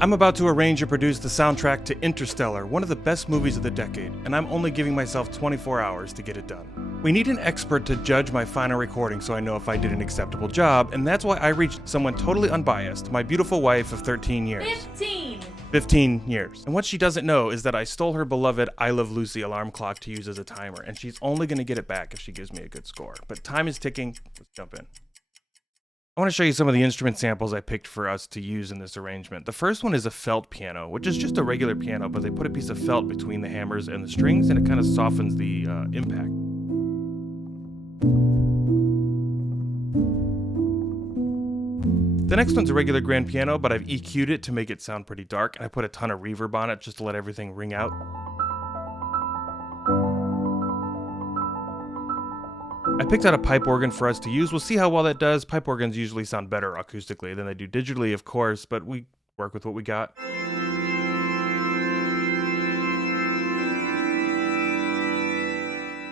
I'm about to arrange and produce the soundtrack to Interstellar, one of the best movies of the decade, and I'm only giving myself 24 hours to get it done. We need an expert to judge my final recording so I know if I did an acceptable job, and that's why I reached someone totally unbiased, my beautiful wife of 13 years. 15 years. And what she doesn't know is that I stole her beloved I Love Lucy alarm clock to use as a timer, and she's only going to get it back if she gives me a good score. But time is ticking. Let's jump in. I want to show you some of the instrument samples I picked for us to use in this arrangement. The first one is a felt piano, which is just a regular piano, but they put a piece of felt between the hammers and the strings, and it kind of softens the impact. The next one's a regular grand piano, but I've EQ'd it to make it sound pretty dark, and I put a ton of reverb on it just to let everything ring out. I picked out a pipe organ for us to use. We'll see how well that does. Pipe organs usually sound better acoustically than they do digitally, of course, but we work with what we got.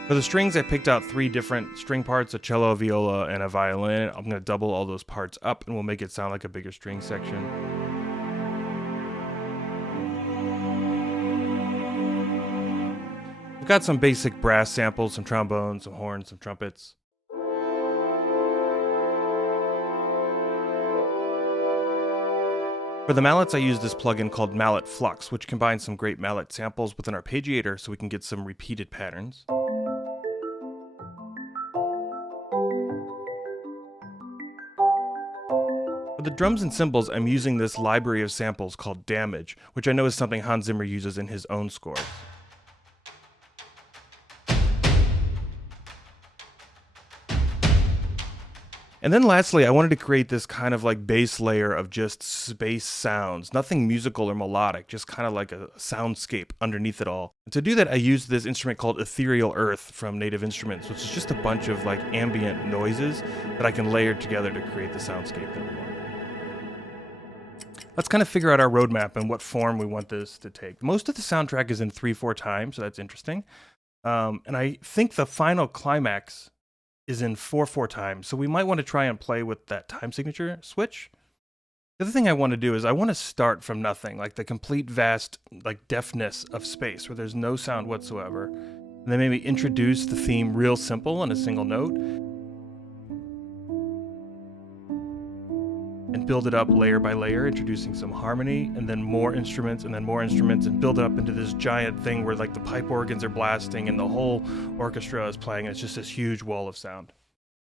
For the strings, I picked out 3 different string parts, a cello, a viola, and a violin. I'm going to double all those parts up, and we'll make it sound like a bigger string section. I've got some basic brass samples, some trombones, some horns, some trumpets. For the mallets, I use this plugin called Mallet Flux, which combines some great mallet samples with an arpeggiator so we can get some repeated patterns. For the drums and cymbals, I'm using this library of samples called Damage, which I know is something Hans Zimmer uses in his own scores. And then lastly, I wanted to create this kind of like base layer of just space sounds, nothing musical or melodic, just kind of like a soundscape underneath it all. And to do that, I used this instrument called Ethereal Earth from Native Instruments, which is just a bunch of like ambient noises that I can layer together to create the soundscape that we want. Let's kind of figure out our roadmap and what form we want this to take. Most of the soundtrack is in 3/4 time, so that's interesting. And I think the final climax is in 4/4 time, so we might want to try and play with that time signature switch. The other thing I want to do is I want to start from nothing, like the complete vast like deafness of space where there's no sound whatsoever, and then maybe introduce the theme real simple in a single note, and build it up layer by layer, introducing some harmony, and then more instruments, and build it up into this giant thing where like the pipe organs are blasting and the whole orchestra is playing, and it's just this huge wall of sound.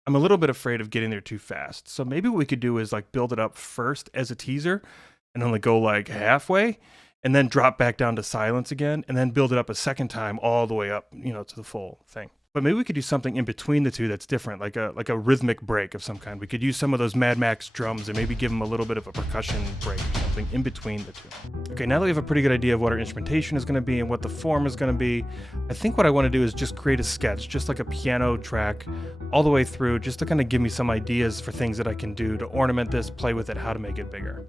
I'm a little bit afraid of getting there too fast, so maybe what we could do is like build it up first as a teaser, and only go like halfway, and then drop back down to silence again, and then build it up a second time all the way up, to the full thing. But maybe we could do something in between the two that's different, like a rhythmic break of some kind. We could use some of those Mad Max drums and maybe give them a little bit of a percussion break or something in between the two. Okay, now that we have a pretty good idea of what our instrumentation is going to be and what the form is going to be, I think what I want to do is just create a sketch, just like a piano track all the way through, just to kind of give me some ideas for things that I can do to ornament this, play with it, how to make it bigger.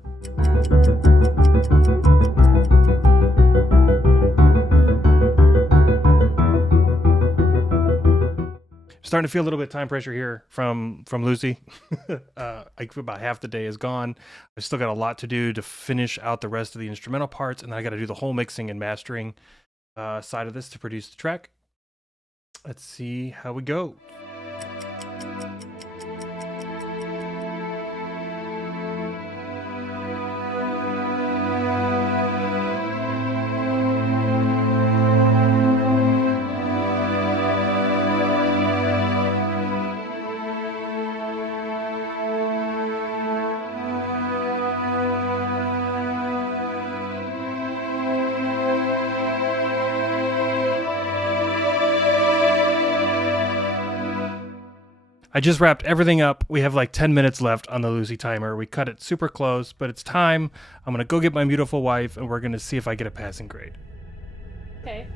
Starting to feel a little bit of time pressure here from Lucy. About half the day is gone. I've still got a lot to do to finish out the rest of the instrumental parts, and then I got to do the whole mixing and mastering side of this to produce the track. Let's see how we go. I just wrapped everything up. We have like 10 minutes left on the Lucy timer. We cut it super close, but it's time. I'm going to go get my beautiful wife, and we're going to see if I get a passing grade. Okay.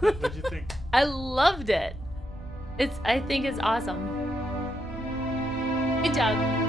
What'd you think? I loved it. I think it's awesome. Good job.